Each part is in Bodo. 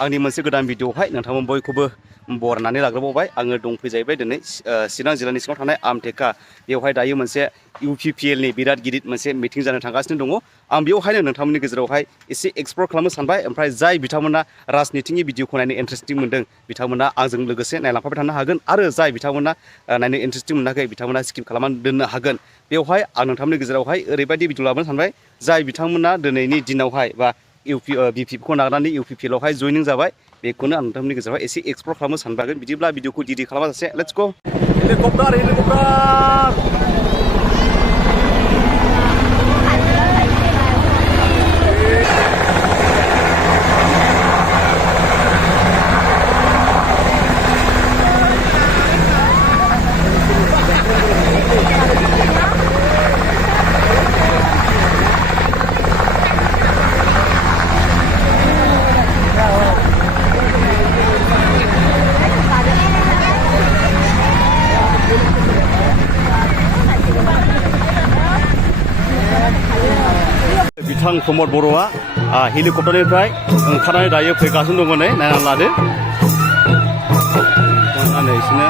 आंनि मोनसे गोदान भिडिअआवहाय नोंथांमोन बयखौबो बरायनानै लाग्रोबावबाय। आङो दंफैजाहैबाय दिनै चिरां जिल्लानि सिङाव थानाय आमटेका। बेवहाय दायो मोनसे UPPL नि बिराद गिदिर मोनसे मिटिं जानो थांगासिनो दङ। आं बेवहायनो नोंथांमोननि गेजेरावहाय एसे एक्सप्लर खालामनो सानबाय। ओमफ्राय जाय बिथांमोना राजनितिनि भिडिअखौ नायनो इन्टारेस्टिं मोनदों बिथांमोना आंजों लोगोसे नायलांफाबाय थानो हागोन, आरो जाय बिथांमोना नायनो इन्टारेस्टिं मोनाखै बिथांमोना स्किप खालामनानै दोननो हागोन। बेवहाय आं नोंथांमोननि गेजेरावहाय ओरैबायदि भिडिअ लाबोनो सानबाय जाय बिथांमोना दिनैनि दिनावहाय बा BPFखौ नागारनानै UPPLआवहाय जयनिं जाबाय, बेखौनो आं नोंथांमोननि गेजेराव एसे एक्सप्लर खालामनो सानबागोन। बिदिब्ला भिडिअखौ डिडि खालामाजासे लेट्स गो। हेलिकप्टार बिथां प्रमद बर'आ हेलिकप्टारनिफ्राय ओंखारनानै दायो फैगासिनो दङ। नै नायनानै लादो बिथाङा नै बिसोरनो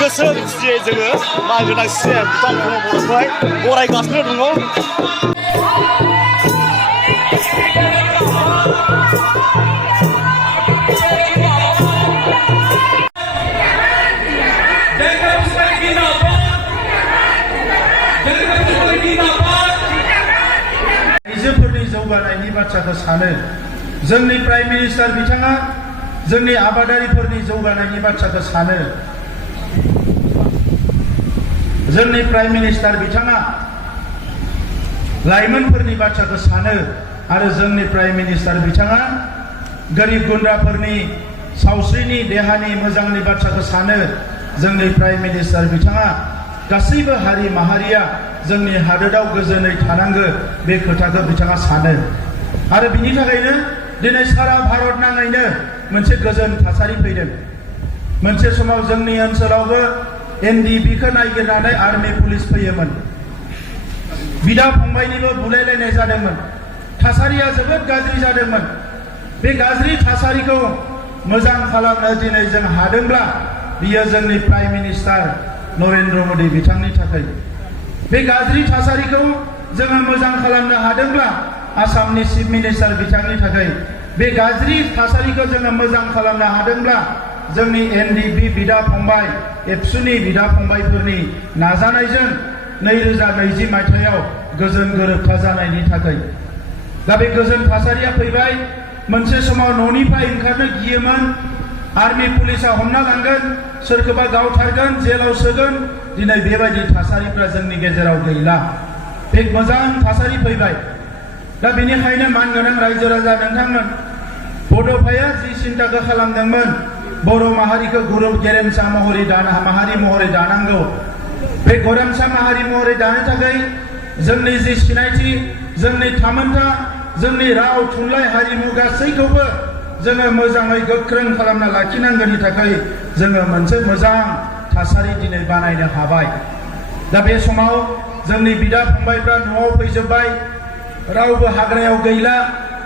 गोसो खुसियै जोङो मागो दांसे बिथां प्रमद बर'खौहाय बरायगासिनो दङ। आइजोफोरनि जौगानायनि बाथ्राखौ सानो। जोंनि प्राइम मिनिस्टार बिथाङा जोंनि आबादारिफोरनि जौगानायनि बाथ्राखौ सानो। जोंनि प्राइम मिनिस्टार बिथाङा लाइमोनफोरनि बाथ्राखौ सानो, आरो जोंनि प्राइम मिनिस्टार बिथाङा गोरिब गुन्द्राफोरनि सावस्रिनि देहानि मोजांनि बाथ्राखौ सानो। जोंनि प्राइम मिनिस्टार बिथाङा गासैबो हारि माहारिया जोंनि हादोराव गोजोनै थानांगो बे खोथाखौ बिथाङा सानो। आरो बिनि थाखायनो दिनै सारा भारत नाङैनो मोनसे गोजोन थासारि फैदों। मोनसे समाव जोंनि ओनसोलावबो NDPखौ नागिरनानै आर्मि पुलिस फैयोमोन, बिदा फंबायनिबो बुलायलायनाय जादोंमोन, थासारिया जोबोद गाज्रि जादोंमोन। बे गाज्रि थासारिखौ मोजां खालामनो दिनै जों हादोंब्ला बियो जोंनि प्राइम मिनिस्टार नरेन्द्र मोदी बिथांनि थाखाय। बे गाज्रि थासारिखौ जोङो मोजां खालामनो हादोंब्ला आसामनि चिफ मिनिस्टार बिथांनि थाखाय। बे गाज्रि थासारिखौ जोङो मोजां खालामनो हादोंब्ला जोंनि NDP बिदा फंबाय, एबसुनि बिदा फंबायफोरनि नाजानायजों 2020 मायथाइयाव गोजोन गोरोबथा जानायनि थाखाय। दा बे गोजोन थासारिया फैबाय। मोनसे समाव न'निफ्राय ओंखारनो गियोमोन, आर्मि पुलिसा हमना लांगोन, सोरखौबा गावथारगोन, जेलाव सोगोन। दिनै बेबायदि थासारिफ्रा जोंनि गेजेराव गैला। बे मोजां थासारि फैबाय। दा बेनिखायनो मानगोनां रायजो राजा नोंथांमोन, बड'फाया जि सिन्ताखौ खालामदोंमोन बर' माहारिखौ गेरेमसा माहारि महरै दानांगौ। बे गेरेमसा माहारि महरै दानो थाखाय जोंनि जि सिनायथि, जोंनि थामोनथा, जोंनि राव थुनलाइ हारिमु गासैखौबो जोङो मोजाङै गोख्रों खालामना लाखिनांगौनि थाखाय जोङो मोनसे मोजां थासारि दिनै बानायनो हाबाय। दा बे समाव जोंनि बिदा फंबायफ्रा न'आव फैजोब्बाय, रावबो हाग्रायाव गैला,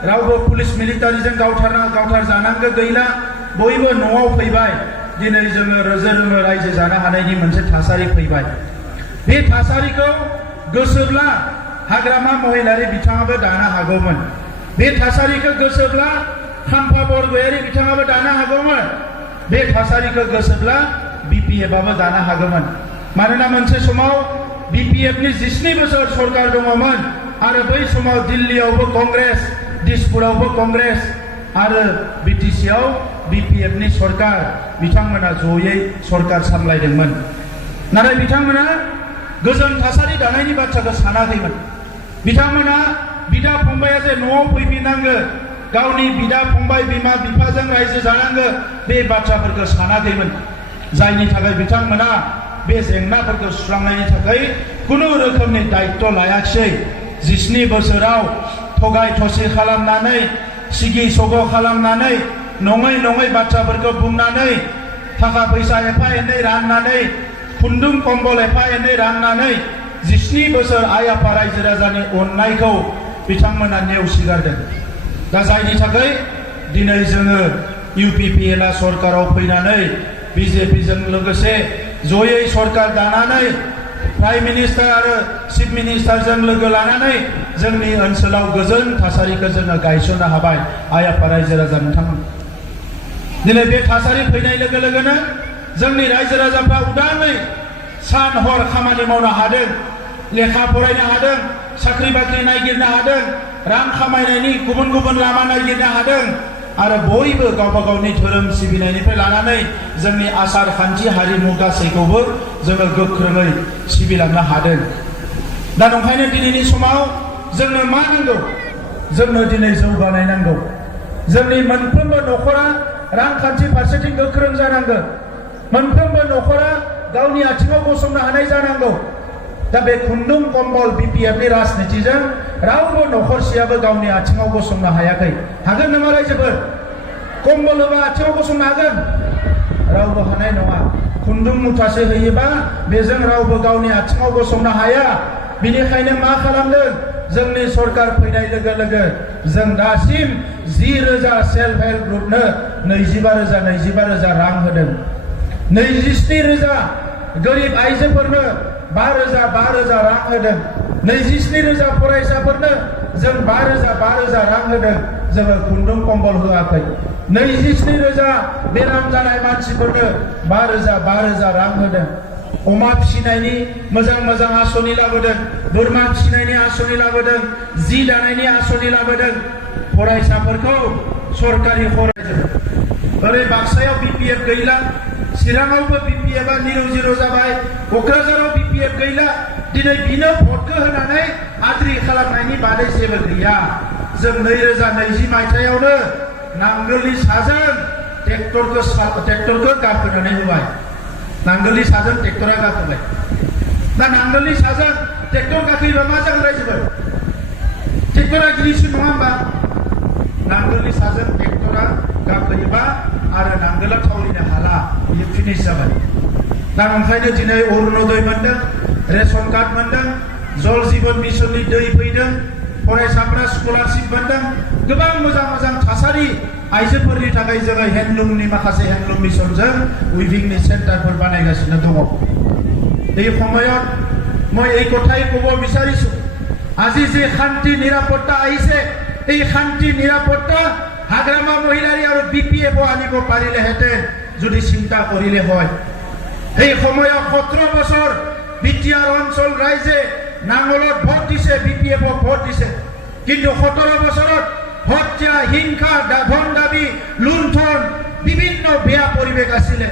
रावबो पुलिस मिलिटारिजों गावथार जानांगौ गैला, बयबो न'आव फैबाय। दिनै जोङो रोजो रायजो जानो हानायनि मोनसे थासारि फैबाय। बे थासारिखौ गोसोब्ला हाग्रामा महिलारि बिथाङाबो दानो हागौमोन। बे थासारिखौ गोसोब्ला खाम्फा बरगयारि बिथाङाबो दानो हागौमोन। बे थासारिखौ गोसोब्ला BPFआबो दानो हागौमोन। मानोना मोनसे समाव BPFनि 19 बोसोर सरकार दङमोन, आरो बै समाव दिल्लीयावबो कंग्रेस, दिसपुरावबो कंग्रेस, आरो BTCआव BPFनि सरकार बिथांमोना जयै सरकार सामलायदोंमोन। नाथाय बिथांमोना गोजोन थासारि दानायनि बाथ्राखौ सानाखैमोन। बिथांमोना बिदा फंबाया जे न'आव फैफिननांगो, गावनि बिदा फंबाय बिमा बिफाजों रायजो जानांगो, बे बाथ्राफोरखौ सानाखैमोन। जायनि थाखाय बिथांमोना बे जेंनाफोरखौ सुस्रांनायनि थाखाय खुनु रोखोमनि दायित्व लायाखिसै। 19 बोसोराव थगाय थसि खालामनानै, सिगि सग' खालामनानै, नङै बाथ्राफोरखौ बुंनानै थाखा फैसा एफा एनै राननानै खुन्दुं कम्बल एफा एनै राननानै 17 बोसोर आइ आफा रायजो राजानि अननायखौ बिथांमोना नेवसिगारदों। दा जायनि थाखाय दिनै जोङो UPPL सरकाराव फैनानै BJPजों लोगोसे जयै सरकार दानानै प्राइम मिनिस्टार आरो चिफ मिनिस्टारजों लोगो लानानै जोंनि ओनसोलाव गोजोन थासारिखौ जोङो गायसननो हाबाय आइ आफा रायजो राजा नोंथांमोन। दिनै बे थासारि फैनाय लोगो लोगोनो जोंनि रायजो राजाफ्रा उदाङै सान हर खामानि मावनो हादों, लेखा फरायनो हादों, साख्रि बाख्रि नागिरनो हादों, रां खामायनायनि गुबुन गुबुन लामा नागिरनो हादों आरो बयबो गावबा गावनि धोरोम सिबिनायनिफ्राय लानानै जोंनि आसार खान्थि हारिमु गासैखौबो जोङो गोख्रोङै सिबिलांनो हादों। दा नंखायनो दिनैनि समाव जोंनो मा नांगौ? जोंनो दिनै जौगानाय नांगौ। जोंनि मोनफ्रोमबो न'खरा रांखान्थि फारसेथिं गोख्रों जानांगोन। मोनफ्रोमबो न'खरा गावनि आथिङाव गसंनो हानाय जानांगौ। दा बे खुन्दुं कम्बल BPFनि राजनितिजों रावबो न'खरसेयाबो गावनि आथिङाव गसंनो हायाखै। हागोन नामा रायजोफोर? कम्बल होबा आथिङाव गसंनो हागोन? रावबो हानाय नङा। खुन्दुं मुथासे होयोबा बेजों रावबो गावनि आथिङाव गसंनो हाया। बिनिखायनो मा खालामदों? जोंनि सरकार फैनाय लोगो लोगो जों दासिम 10,000 सेल्फ हेल्प ग्रुपनो 25,000 रां होदों। 27,000 गोरिब आइजोफोरनो 5,000 रां होदों। 27,000 फरायसाफोरनो जों 5,000 रां होदों। जोङो खुन्दुं कम्बल होआखै। 27,000 बेराम जानाय मानसिफोरनो 5,000 रां होदों। अमा फिसिनायनि मोजां आसनि लाबोदों, बोरमा फिसिनायनि आसनि लाबोदों, जि दानायनि आसनि लाबोदों। फरायसाफोरखौ सरकारि फरायसालि ओरै बाक्सायाव BPF गैला, चिराङावबो BPFआ निरु जाबाय, क'क्राझाराव BPF गैला। दिनै बिनो भटखौ होनानै आद्रि खालामनायनि बादै जेबो गैया। जों 2020 मायथाइयावनो नांगोलनि साजों ट्रेक्टरखौ गाखोनानै होबाय। नांगोलनि साजों ट्रेक्टरा गाखोबाय। दा नांगोलनि साजों ट्रेक्टर गाखोयोबा मा जागोन रायजोफोर? ट्रेक्टरा गिलिरसिन नङा होमबा? नांगोलनि साजों ट्रेक्टरा गाखोयोबा आरो नांगोला थावरिनो हाला, बियो फिनिश जाबाय। दा ओंखायनो दिनै अरुणोदय मोनदों, रेशन कार्ड मोनदों, जल जीवन मिशननि दै फैदों, फरायसाफोरा स्कलारशिप मोनदों। गोबां मोजां थासारि आइजोफोरनि थाखाय जोङो हेन्डलुमनि माखासे हेन्डलुम मिशनजों उइभिंनि सेन्टारफोर बानायगासिनो दङ। এই সময়ত মই এই কথাই ক'ব বিচাৰিছো, আজি যে শান্তি নিৰাপত্তা আহিছে, এই শান্তি নিৰাপত্তা হাগ্ৰামা মহিলাৰী আৰু BPF আনিব পাৰিলেহেঁতেন যদি চিন্তা কৰিলে হয়। এই সময়ত 17 বছৰ বিটিআৰ অঞ্চল ৰাইজে নাঙলত ভোট দিছে, BPFক ভোট দিছে। কিন্তু 17 বছৰত হত্যা, হিংসা, ধন দাবী, লুণ্ঠন, বিভিন্ন বেয়া পৰিৱেশ আছিলে।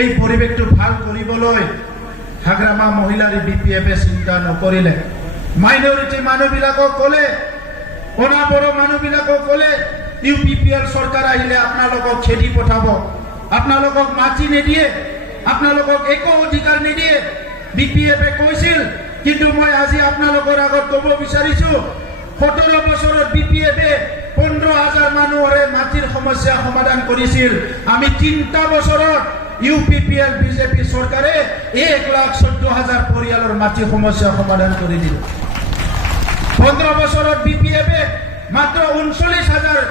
এই পৰিৱেশটো ভাল কৰিবলৈ হাগ্ৰামা মহিলাৰী BPFে চিন্তা নকৰিলে। মাইনৰিটি মানুহবিলাকক ক'লে, অনাবড়ো মানুহবিলাকক ক'লে UPPL চৰকাৰ আহিলে আপোনালোকক খেদি পঠাব, আপোনালোকক মাটি নিদিয়ে, আপোনালোকক একো অধিকাৰ নিদিয়ে BPFে কৈছিল। কিন্তু মই আজি আপোনালোকৰ আগত ক'ব বিচাৰিছো, 17 বছৰত BPFে 15,000 মানুহৰে মাটিৰ সমস্যা সমাধান কৰিছিল। আমি 3টা বছৰত UPPL BJP চৰকাৰে 1,14,000 পৰিয়ালৰ মাটিৰ সমস্যা সমাধান কৰি দিল। 15 বছৰত BPFে মাত্ৰ 39,000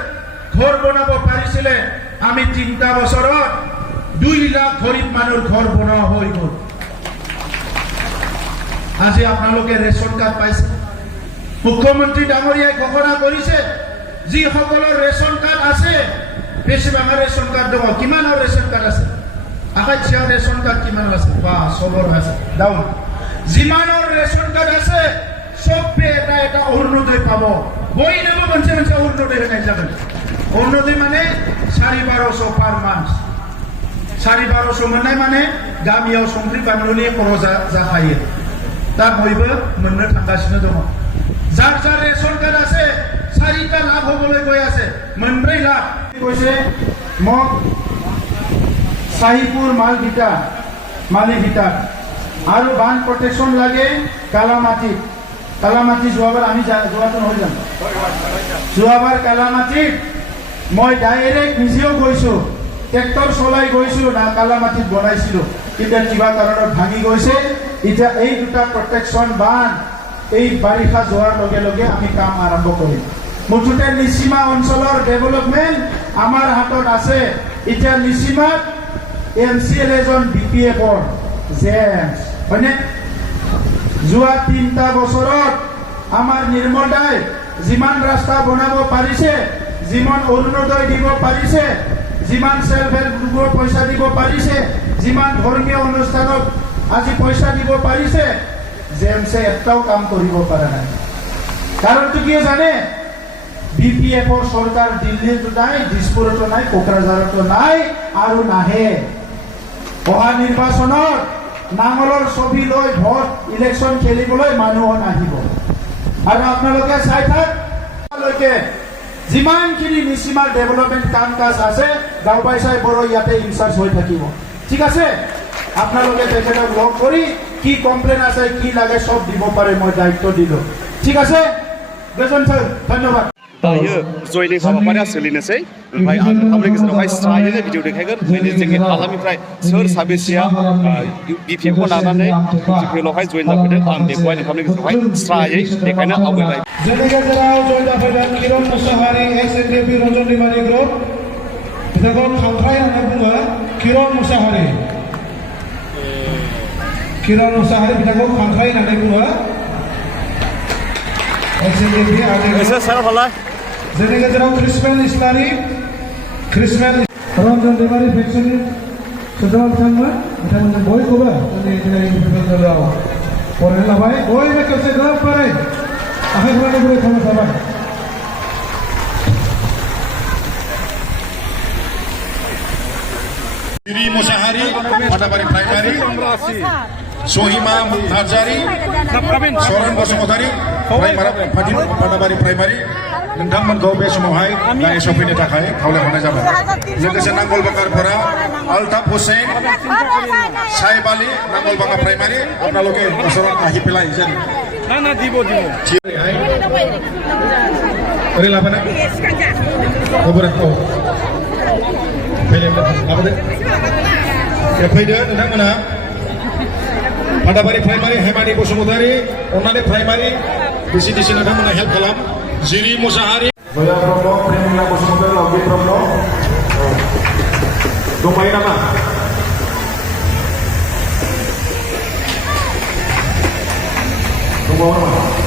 ঘৰ বনাব পাৰিছিলে। আমি 3টা বছৰত 2 লাখ গৰীব মানুহৰ ঘৰ বনোৱা হৈ গ'ল। আজি আপোনালোকে ৰেচন কাৰ্ড পাইছে। মুখ্যমন্ত্ৰী ডাঙৰীয়াই ঘোষণা কৰিছে, যিসকলৰ ৰেচন কাৰ্ড আছে, বেছিভাগৰ ৰেচন কাৰ্ড দङ। কিমানৰ ৰেচন কাৰ্ড আছে? আকাইছিয়া ৰেচন কাৰ্ড কিমান আছে? বা চবৰ আছে ডাউন। যিমানৰ ৰেচন কাৰ্ড আছে চবে এটা অৰুণোদয় পাব। বইনोबो मोनसे অৰুণোদয় होनाय जागोन। অৰুণোদয় মানে 4,1200 পার মান্থ। 4,1200 मोननाय माने गामियाव संख्रि बानलुनि खरस जाखायो। दा बयबो मोननो थांगासिनो दङ। যার রেশন কার্ড আছে 4টা লাভ হবলৈ গৈ আছে। 4 লাখ কৈছে মোক সাহিপুর মালিভিটা আৰু বান প্ৰটেকশন লাগে কালামাটি। যোৱাবাৰ আমি যোৱাটো নহয় জানো? যোৱাবাৰ কালামাটিত মই ডাইৰেক্ট নিজেও গৈছো। ট্ৰেক্টৰ চলাই গৈছিলোঁ না কালামাটিত বনাইছিলোঁ, কিন্তু কিবা কাৰণত ভাঙি গৈছে। এতিয়া এই দুটা প্ৰটেকশ্যন বান্ধ এই বাৰিষা যোৱাৰ লগে লগে আমি কাম আৰম্ভ কৰিম। মুঠতে নিচিমা অঞ্চলৰ ডেভেলপমেণ্ট আমাৰ হাতত আছে। এতিয়া নিচিমাত MCL এজন BPF-ৰ জেমছ হয়নে? যোৱা 3টা বছৰত আমাৰ নিৰ্মল দাই যিমান ৰাস্তা বনাব পাৰিছে, যিমান অৰুণোদয় দিব পাৰিছে, যিমান সেলফ হেল্প গ্ৰুপৰ পইচা দিব পাৰিছে, যিমান ধৰ্মীয় অনুষ্ঠানত আজি পইচা দিব পাৰিছে, জেমছে এটাও কাম কৰিব পৰা নাই। কাৰণটো কি জানে? BPF-ৰ চৰকাৰ দিল্লীতো নাই, দিছপুৰতো নাই, কোকৰাঝাৰতো নাই আৰু নাহে। অহা নিৰ্বাচনত নাঙলৰ ছবি লৈ ভোট ইলেকশ্যন খেলিবলৈ মানুহ নাহিব। আৰু আপোনালোকে চাই থাকলৈকে যিমানখিনি নিচিমাৰ ডেভেলপমেণ্ট কাম কাজ আছে, গাঁওবাই চাই বড়ো ইয়াতে ইনচাৰ্জ হৈ থাকিব। ঠিক আছে? আপোনালোকে তেখেতক লগ কৰি কি কমপ্লেইন আছে, কি লাগে চব দিব পাৰে, মই দায়িত্ব দিলোঁ। ঠিক আছে? गोजोन्थों, धन्यबाद। दायो जयनिं हाबाफारिया सोलिनोसै। ओमफ्राय आं नोंथांमोननि गेजेरावहाय स्रायैनो भिडिअ देखायगोन जोंनि हालामनिफ्राय सोर साबेसेया BPF-खौ लानानै UPPL-आवहाय जयेन जाफैदों। आं बेखौहाय नोंथांमोननि गेजेरावहाय स्रायै देखायनो आवगायबाय। जोंनि गेजेराव जयेन जाफैदों किरण मुसाहारि, XNDP रन्जन दैमारि ग्रुप। बिथांखौ खांख्राइ होनना बुङो, किरण मुसाहारि। किरण मुसाहारि बिथांखौ खांख्राइ होननानै बुङो। XNDP जोंनि गेजेराव क्रिस्मेल इस्लारि, क्रिस्मेल रन्जन दैमारि फेक्सननि सोद्रोमा बिथांमोन बयखौबो जोंनि दिनै UPPL-आव बरायना लाबाय। बयबो खेबसे गोबारै आखाइ खबरै खालामनो थाबाय। Sri Musahari, Padabari Primary, Sohima Narzari, Soran Bosumotari, Padabari Primary, नोंथांमोनखौ बे समावहाय दायो सफैनो थाखाय खावलायहरनाय जाबाय। लोगोसे नांगलबांगाफोरा अल्ताफ हुसैन, साहिब आली, नांगलबांगा प्राइमारी, আপোনালোকে ওচৰত আহি পেলাই যেন না দিব ओरै लाबोना खबर फैदो नोंथांमोना पादाबारि प्राइमारि हेमानि बसुमतारी, अननानै प्राइमारि बिसिडिसि नोंथांमोना हेल्प खालाम। जिरि मुसाहारि, जया ब्रह्म, प्रेमिला बसुमतारी, लावगि ब्रह्म दंबायो नामा? दंबावो नामा?